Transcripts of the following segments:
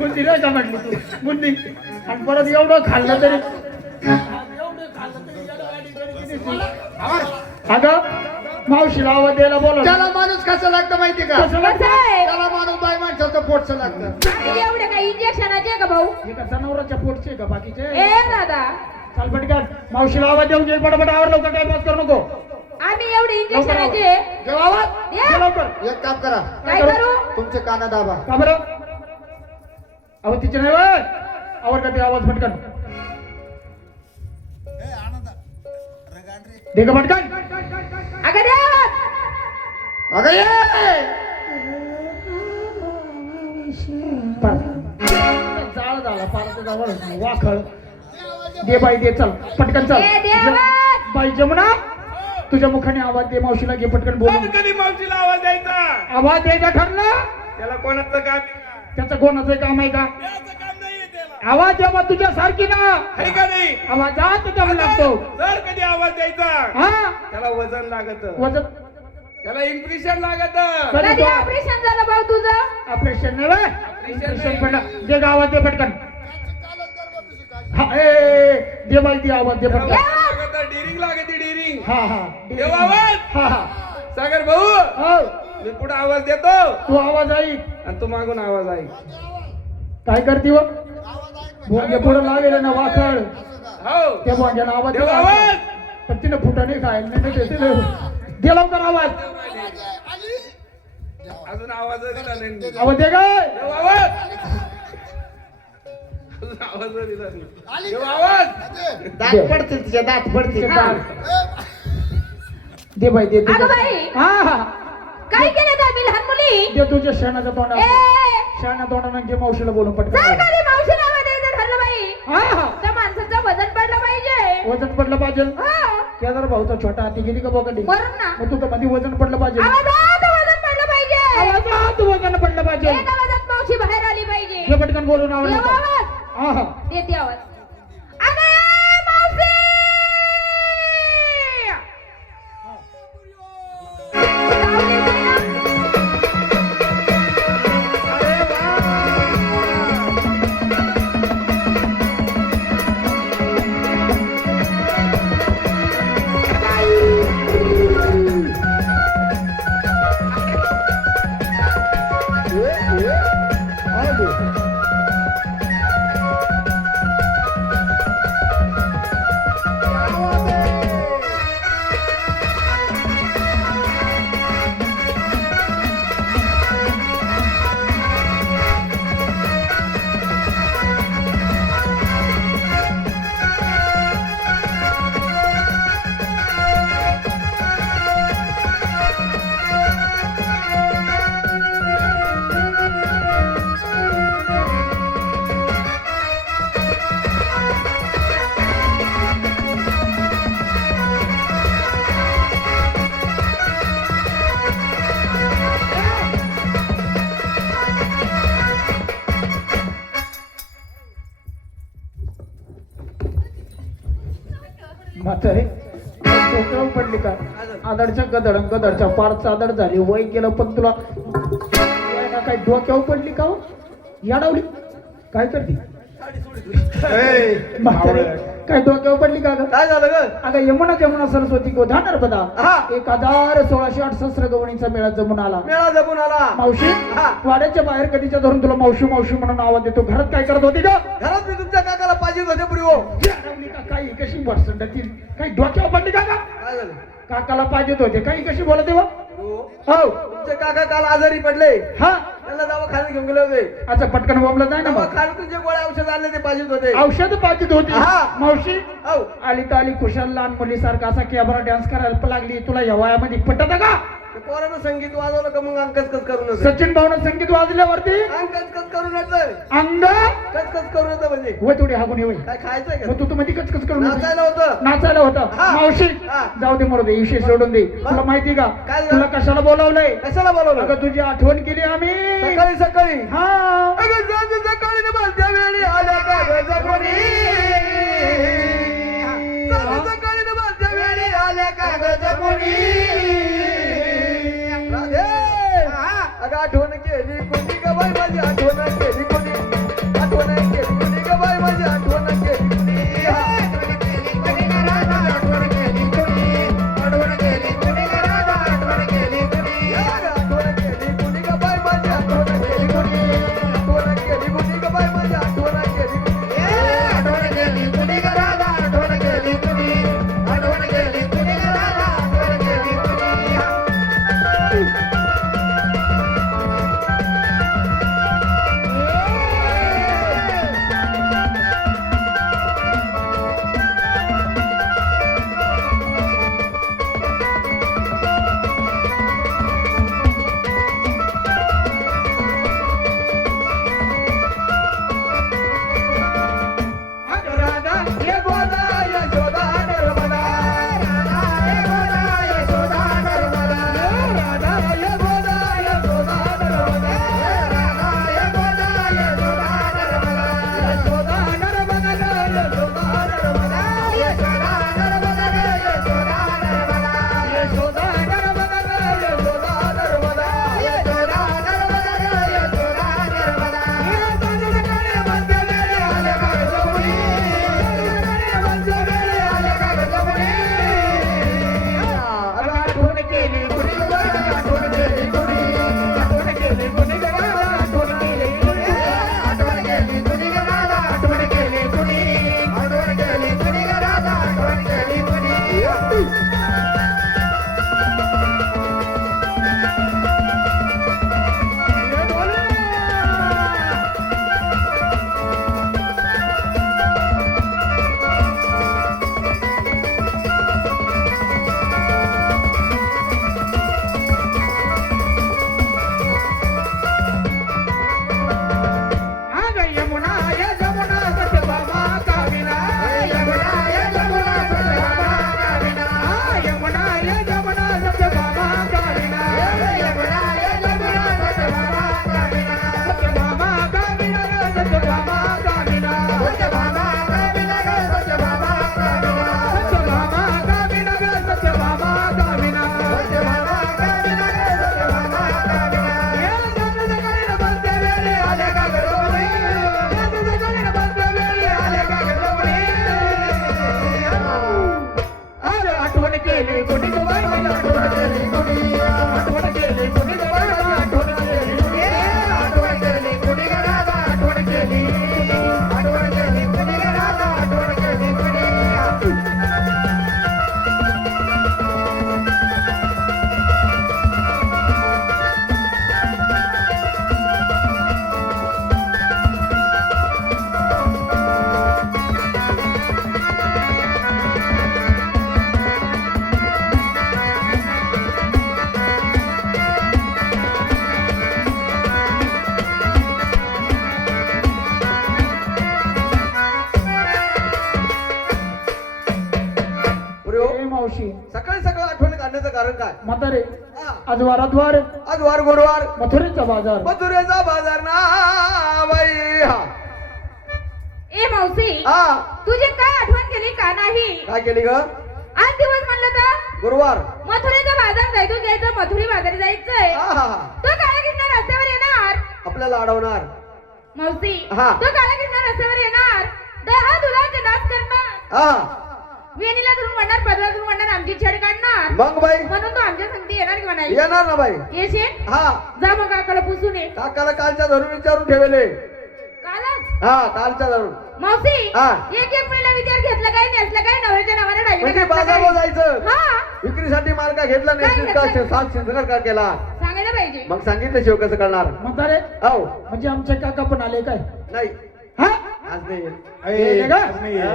बुंदी नाही का म्हटली तू. बुंदी. आणि परत एवढं खाल्लं तरी एवढं खाल्लं तरी येडवाडी करीत दिसते. अगं मावशीला आवाज द्यायला बोला त्याला माणूस कसं लागतं माहिती का? कसं लागतं? त्याला माणूस बाई माणसाचं पोटचं लागतं? एवढे काय इंजेक्शनाचे का भाऊ? हे का जनावराच्या पोटचे का बाकीचे? ए दादा. चाल पटकन. मावशीला आवाज देऊन घे. पटापट आवर लवकर टाइमपास करू नको. आम्ही एवढे इंजेक्शनाचे जेव्हा आवाज. द्या. ये लवकर. एक काम करा. काय करू? तुमचे काना दाबा. का बरं? अहो तिचे नाही आवर का ते आवाज पटकन. दे का पटकन. अगं द्या अगं ये! जाळ झाला पार जवळ वाखळ. दे बाई दे चल. पटकन चल. बाई जमुना. तुझ्या मुखाने आवाज दे मावशीला घे पटकन बोल कधी मावशीला आवाज द्यायचा? आवाज द्यायचा ठरलं? त्याला कोणाचं काम? त्याचं कोणाचं काम आहे का? काम आवाज जेव्हा तुझ्या सारखी ना. आहे का नाही? आवाजात दम लागतो. जर कधी आवाज द्यायचा हा? त्याला वजन लागत. वजन त्याला इम्प्रेशन लागत. तो ऑपरेशन झालं भाऊ तुझं? ऑपरेशन नाही? ऑपरेशन पडलं. दे गावात दे पटकन. हा दे बाई दे आवाज दे पटकन. डिरिंग लागते डिरिंग हा हा. देव आवाज. हा हा. सागर भाऊ हो. मी पुढे आवाज देतो. तू आवाज ऐक. आणि तू मागून आवाज आहे काय करते व? भोंगे पुढे लावेल ना वाखळ हो. त्या भोंग्याला आवाज देव दिला. आवाज. पण तिने फुटा नाही काय नाही देते दे लवकर आवाज. अजून आवाज दिला नाही. आवाज दे काय देव आवाज. अजून आवाज दिला नाही. देव आवाज. दात पडतील तिच्या दात पडतील. दे बाई दे दे. अगं बाई. हा हा. काय केलं त्या दे तुझ्या शेणाच्या तोंडा ए. शेणा तोंडानं घे मावशीला बोलून जर पटकन कधी मावशी नाव द्यायचं ठरलं बाई? हा हा. त्या माणसाचं वजन पडलं पाहिजे. वजन पडलं पाहिजे? हो. भाऊचा छोटा हाती गेली का वरून ना. मग तुझं मध्ये वजन पडलं पाहिजे. वजन पडलं पाहिजे. वजन पडलं पाहिजे. मावशी बाहेर आली पाहिजे. पटकन बोलून आवडलं देते आवाज. म्हातारे डोक्यावर पडली का? आदडच्या गदड गदडच्या पार चादड झाली वय गेलं पण तुला काय डोक्यावर पडली का हो? याडवली. काय करते? म्हातारे. काय डोक्यावर पडली का ग? काय झालं ग? अगं यमुना जमुना सरस्वती गोधा नर्मदा. हा. एक हजार सोळाशे अडसष्ट गवणीचा मेळा जमून आला. मेळा जपून आला. मावशी हा. वाड्याच्या बाहेर कधीच्या धरून तुला मावशी मावशी म्हणून आवाज देतो. घरात काय करत होती का घरात मी तुमच्या काकाला पाहिजे होते पुढे हो. याडवली का काही कशी वरसंडाची काही डोक्यावर पडली का का काय झालं? काकाला पाहिजेत होते. काही कशी बोलते हो? हो. तुमचे काका काल आजारी पडले. हा. त्यांना दवाखान्यात घेऊन गेले होते. अच्छा पटकन बोंबला जाय ना मग. दवाखान्यातून जे गोळ्या औषध आणले ते पाहिजे होते. औषध पाहिजेत होती. हा. मावशी हो. आली तर आली कुशाल लहान मुलीसारखा असा कॅबरा डान्स करायला लागली. तुला या वयामध्ये पटत का? पोरानं संगीत वाजवलं का मग अंग कचकच करून येतं. सचिन भाऊनं संगीत वाजल्यावरती अंग कचकच करून येतं अंग कचकच करून येतं म्हणजे. व थोडी हागून येऊ काय खायचंय का? मग तू तर मध्ये कचकच करून. नाचायला होतं. नाचायला होता. हा. मावशी हा. जाऊ दे मरू दे विषय सोडून दे. तुला माहिती का? काय झालं? तुला कशाला बोलावलंय? कशाला बोलवलं अगं तुझी आठवण केली आम्ही. सकाळी सकाळी. हा. अगं जाऊ सकाळी ना माझ्या वेळी आल्या का ग? जाऊ सकाळी ना माझ्या वेळी आल्या का ग जगुनी? माझी आठवण काय? म्हातारे. आज वाराद्वार आज वार गुरुवार. मथुरेचा बाजार. मथुरेचा बाजार ना बाई हा. ए मावशी हा. तुझी काय आठवण केली का नाही? काय केली ग? आज दिवस म्हणलं तर? गुरुवार. मथुरेचा बाजार जायचं घ्यायचं मथुरी बाजारी जायचंय. हा हा हा. तो काळा कृष्ण रस्त्यावर येणार. आपल्याला अडवणार. मावशी हा. तो काळा कृष्ण रस्त्यावर येणार. दहा दुधाचे नाच करणार. हा. वेणीला धरून म्हणणार पदरा धरून म्हणणार आमची छेड काढणार. मग बाई? म्हणून तो आमच्या संगती येणार की म्हणाली? येणार ना बाई. येशील? हा. जा मग काकाला पुसून ये. काकाला कालच्या धरून विचारून ठेवले. कालच? हा कालच्या धरून. मावशी हा. एक एक महिना विचार घेतला काय नेसलं काय नवऱ्याच्या नावाने डायरेक्ट म्हणजे घातलं बाजारला काय? जायचं. हा. विक्रीसाठी माल का घेतला नाही घेतलं? का सात शिंदकर का केला. सांगायला पाहिजे. मग सांगितलं शिव कसं करणार? म्हातारे हो. म्हणजे आमचे काका पण आले काय? नाही. हा? आज नाही येत. हा?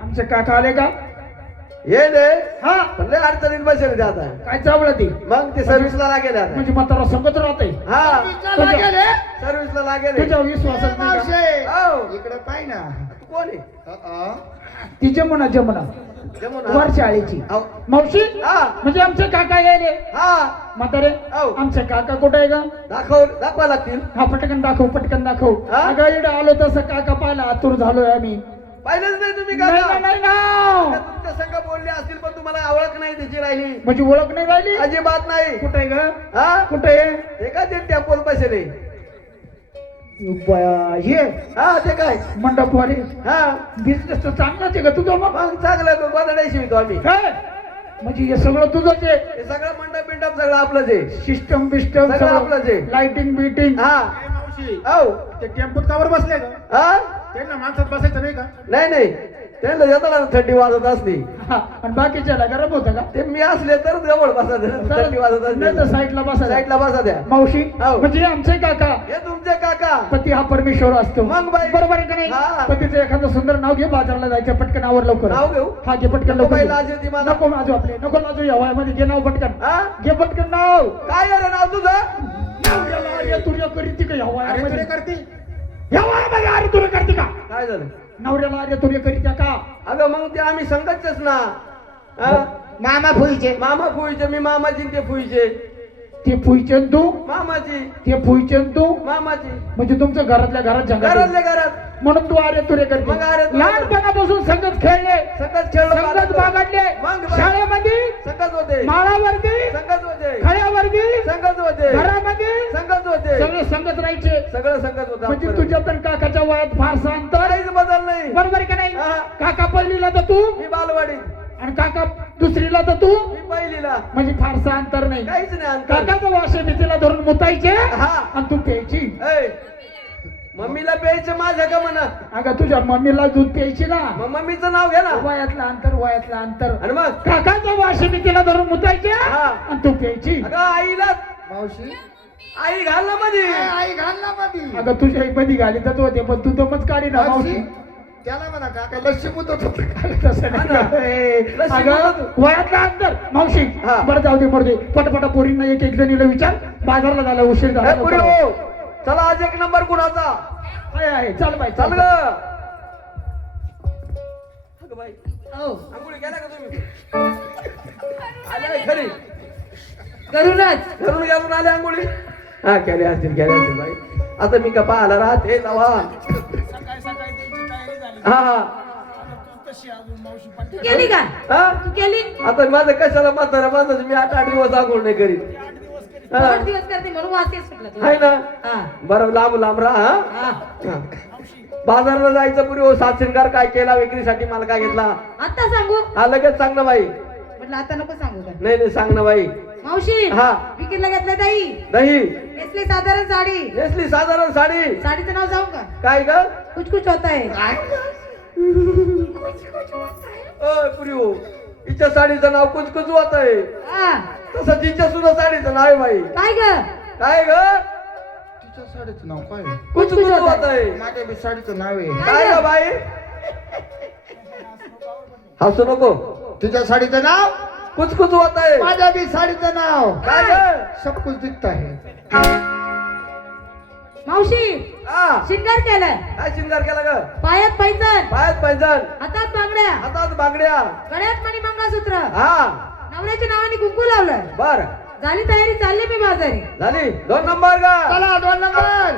आमचे काका आले का? ये रे. हा. पण लय अडचणीत बसेल ते आता. काय चावलं ती? मग ते सर्व्हिसला लागेल आता. म्हणजे म्हातारा संगत राहते हा. तुझ्या सर्व्हिसला लागेल. तुझ्या विश्वासात नाही का? हो. इकडे पाय ना. तू कोण आहे. ती जमुना जमुना. जमून. वर शाळेची हो. मावशी? हा. म्हणजे आमचे काका गेले. हा. म्हातारे हो. आमचे काका कुठे आहे का दाखव दाखवा लागतील. हा पटकन दाखव पटकन दाखव. हा? अगं इकडे आलो तसं काका पाहिला आतुर झालोय आम्ही. पाहिलंच नाही तुम्ही नाही काका. नाही, नाही ना तुमच्या संघ बोलले असतील पण तुम्हाला ओळख नाही त्याची राहिली. म्हणजे ओळख नाही राहिली? अजिबात नाही. कुठे आहे ग? हा? कुठे? आहे ते काय ते टेम्पोल बसले. बया, हे? हा ते काय? मंडपवाले हा. बिझनेस तर चांगलाच आहे का तुझं मग? मग चांगलं तो गोदडे शिवतो आम्ही. काय म्हणजे हे सगळं तुझंच आहे? हे सगळं मंडप बिंडप सगळं आपलंच आहे. सिस्टम बिस्टम सगळं आपलंच आहे. लाइटिंग बिटिंग हा. मावशी हो ते टेम्पोत कावर बसले हा? त्यांना माणसात बसायचं नाही का? नाही नाही. त्यांना येताना थंडी वाजत असली. आणि बाकीच्याला गरम होतं का? ते मी असले तर जवळ बसा थंडी वाजत नाही तर असली साईडला बसा साईडला बसा द्या. मावशी हो. म्हणजे आमचे काका. हे तुमचे काका. पती हा परमेश्वर असतो. मग बाई. बरोबर आहे का नाही? हा. पतीचं एखादं सुंदर नाव घे बाजारला जायचं पटकन आवर लवकर. नाव घेऊ? हा घे पटकन नको लवकर. बाई, घे. लाज येते मला. नको लाजू आपले. नको लाजू या वयामध्ये. घे नाव पटकन. हा? घे पटकन नाव. काय आहे रे नाव तुझं? नवऱ्याला ये तुझ्या करीती का या अरे वयामध्ये. करते या वयामध्ये अरे तुला करते का? काय झालं? नवऱ्याला अरे तुला करीत्या का? अगं मग ते आम्ही संगतच ना. हा? मामा फुईचे. मामा फुईचे मी मामाची आणि ते फुईचे. ते फुईचन तू? मामाची. ते फुईचन तू? मामाची. म्हणजे तुमचं घरातल्या घरात झगडा घरातल्या घरात. म्हणून तू अरे तुरे करते. मग अरे तुरे लहानपणापासून संगत खेळले. संगत खेळलो संगत बागडले. मग बाई. शाळेमध्ये? संगत होते. माळावरती? संगत होते. खळ्यावरती? संगत होते घरामध्ये संगत होते सगळे राहायचे सगळं संगत होतं म्हणजे. तुझ्या पण काकाच्या वयात फारसा अंतर काहीच बदल नाही. बरोबर का नाही? हा. काका पहिलीला तर तू? मी बालवाडी. आणि काका दुसरीला तर तू? मी पहिलीला. म्हणजे फारसा अंतर नाही. काहीच नाही अंतर. काकाचं वाशे भीतीला धरून मुतायचे? हा. आणि तू प्यायची? ऐ, मम्मीला प्यायचं माझ्या का मनात अगं तुझ्या मम्मीला दूध प्यायची ना. मग मम्मीचं नाव घ्या ना. वयातलं अंतर वयातलं अंतर. आणि मग? काकाचं वाशे भीतीला धरून मुतायचे? हा. आणि तू प्यायची? अगं आईला मावशी आई घाल ना मध्ये ए, आई घाल ना मधी. अगं तुझ्या एक मध्ये घाली तर होते पण तू दमच काढी ना मावशी त्याला म्हणा काका लक्ष्मी मुदत होत तसं नाही. ना. अगं. वयातलं अंतर. मावशी हा. बरं जाऊ दे पटपटा पोरींना एक एक जणीला विचार. बाजारला झाला उशीर झाला ए, पुढे हो. चला आज एक नंबर कुणाचा आहे आहे. चल बाई चाल. ग. अगं बाई. हो. आंघोळी का तुम्ही? आल्या आहे खरी करूनच. घरून घालून आले आंघोळी. हा केल्या असतील केल्या असतील बाई. आता मी का पाहायला राहते लावा हा हा. तू केली का? हा? तू केली? आता माझं कशाला म्हातारा माझं मी आठ आठ दिवस आंघोळ नाही करीत. हा. आठ दिवस करते म्हणून वाचते सुटलं तुला. आहे ना? हा. बरं लांब लांब राहा हा? हा. हा. बाजारला जायचं पूर्वी हो सात शिंगार काय केला विक्रीसाठी मला काय घेतला? आता सांगू? हा लगेच सांग ना बाई. म्हटलं आता नको सांगू का नाही नाही सांग ना बाई. मावशी हा. विकीला घेतलं ताई. दही नेसले साधारण साडी. नेसली साधारण साडी. साडीचं नाव सांगू का? काय ग? कुछ कुछ होता है अय पुरी हो हिच्या साडीचं नाव कुच कुच होत आहे हा. तसं तिच्या सुद्धा साडीचं नाव आहे बाई. काय ग? काय ग? तिच्या साडीचं नाव काय? कुच कुच होत आहे माझ्या बी साडीचं नाव आहे. काय ग? बाई? हसू नको. तुझ्या साडीचं नाव? कुचकुच होता है माझ्या भी साडीचं नाव. काय हो सब कुछ दिखता है. मावशी हा. शिंगार केलाय. काय शिंगार केला ग? पायात पैंजण. पायात पैजण. हातात बांगड्या. हातात बांगड्या. गळ्यात मणी मंगळसूत्र. हा. नवऱ्याच्या नावाने कुंकू लावलं बर. झाली तयारी चालली मी बाजारी. झाली. दोन नंबर का चला दोन नंबर.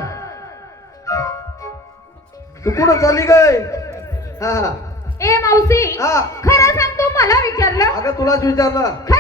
तू कुठं चालली गय हा हा. ए मावशी खरं सांगतो मला विचारलं? अगं तुलाच विचारलं.